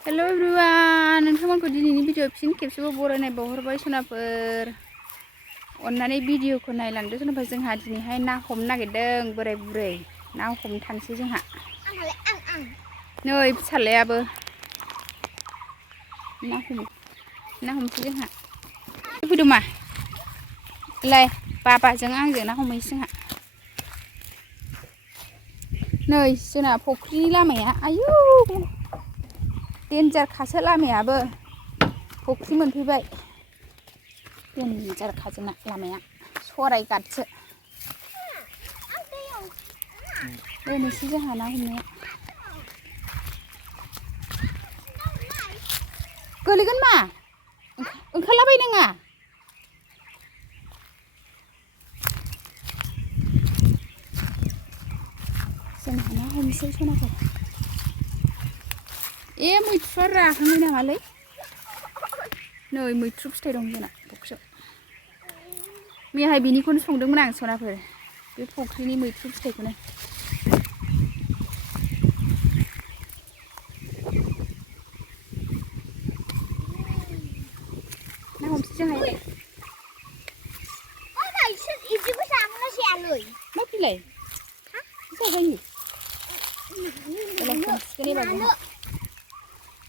हेल' everyone नोंथांमोनखौ दिनैनि video फिन खेबसेबाव बरायनाय बावहरबाय सनाफोर अननानै भिडिअखौ नायलांदो सनाफोर जोंहा दिनैहाय ना हमनो नागिरदों बोराय बुरै ना हमनो थांसै जोंहा नै फिसालायाबो ना हमसै जोंहा फैदो मा लाय बाबाजों आंजों ना हमहैसै जोंहा नै जोंना फुख्रिनि लामाया आयौ डेन्जार खासो लामायाबो फुख्रि मोनफैबाय डेन्जार खाजोंना लामाया सरायघाटसो दोननोसै जोंहा ना हमनाया गोलैगोन मा ओंखारलाबायनाङा जोंहा ना हमसै सनाफोर मैथ्रुआ राहांबाय नामालै नै मैथ्रु फिथाइ दं जोंना फुख्रियाव मैयाहाय बिनिखौनो संदोंमोन आं सनाफोर बे फुख्रिनि मैथ्रु फिथाइखौनो ना हमसै जोंहा मा बिलाइ जाबाय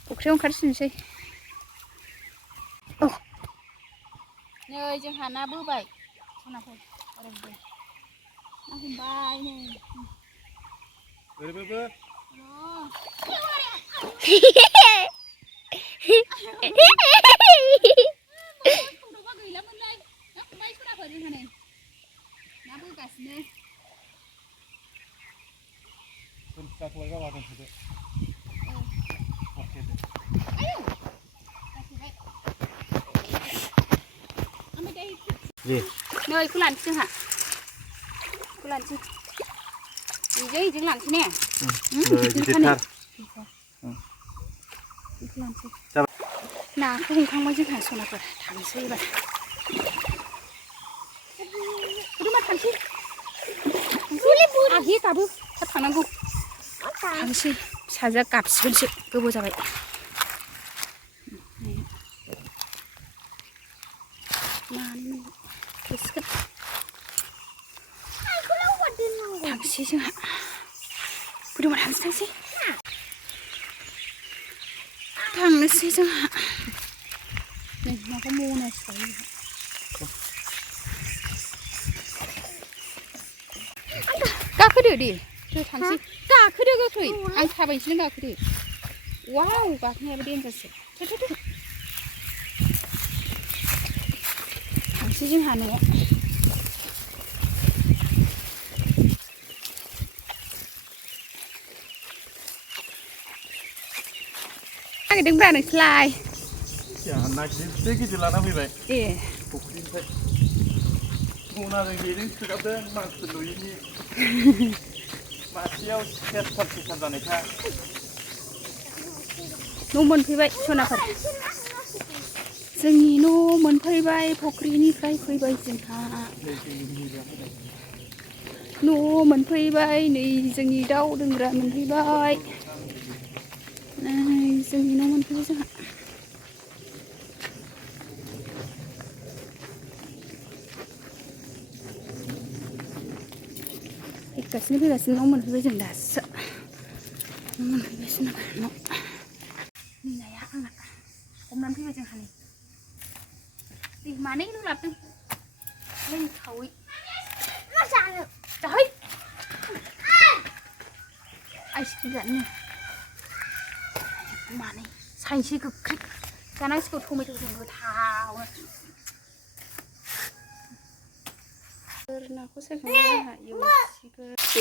फुख्रियाव ओंखारसिनोसै नै जोंहा ना बोबाय सनाफोर ओरैबो ना हमबाय नै ओरैबो गैलामोनलै ना हमबाय सनाफोर जोंहा नै ना बोगासिनो नै बेखौ लानोसै जोंहा बेखौ लानोसै बेजों लानोसै ने गिदिरथार बेखौ लानोसै नाखौ हमखांबाय जोंहा सनाफोर थांसै एबार मा थांसै आगे गाबो थाब थांनांगौ थांसै फिसाजोआ गाबसिगोनसो गोबाव जाबाय थांसै जोंहा फुदुंबा थांनोसै जोंहा नै माबा मनासो गाखोदो दे थांसै गाखोदो गोख्रै आं थाबायनोसै नों गाखोदो वाव गाखोनायाबो डेन्जारसो थांसै जोंहा न'आव नागिरदोंब्रा नोंसोरलाय ना गिदिर लाना फैबाय ए फुख्रिनिफ्राय मनाजों जेजों सोगाबदों मानसि नुयैनि मासेयाव सेरथाम जानायखा न' मोनफैबाय सनाफोर जोंनि न' मोनफैबाय फुख्रिनिफ्राय फैबाय जोंहा न' मोनफैबाय नै जोंनि दाउ दोनग्रा मोनफैबाय नै जोंनि न' मोनफैबाय जोंहा फैगासिनो न' मोनफैबाय जों दासो न' मोनफैबाय सनाफोर न' नै नाया आंना हमनानै फैबाय जोंहा नै दै मानैल' लाबोदों खावै जाहै आइसक्रिम जानो मानै साइनसै गोख्रै जानांसिगौ टमेट'जों गोथावनो नाखौ सायखांनानै जोंहा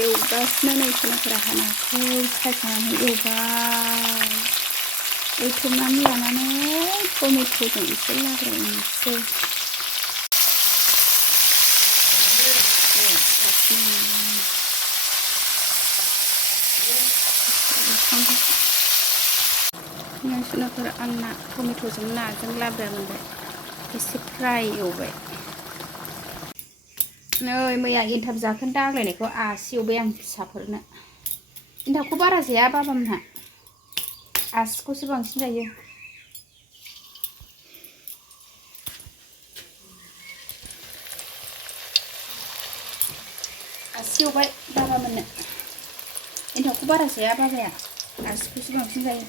एवगासिनो नै सनाफोरा नाखौ सायखांनानै एवथुमनानै लानानै टमेट'जों एसे लाग्रायनोसै सनाफोर आंना टमेट'जों नाजों लाब्रा मोनबाय एसे फ्राय एवबाय नै मैया एनथाब जाखोन्दा आग्लायनायखौ आसि एवबाय आं फिसाफोरनो एनथाबखौ बारा जाया बाबामोनहा आसिखौसो बांसिन जायो आसि एवबाय बाबा मोननो एन्थावखौ बारा जाया बाबाया आसिखौसो बांसिन जायो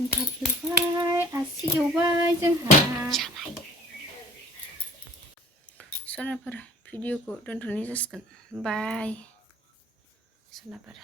एन्थाब एवबाय आसि एवबाय जोंहा सनाफोर भिडिअखौ दोनथ'नाय जासिगोन बाय सनाफोर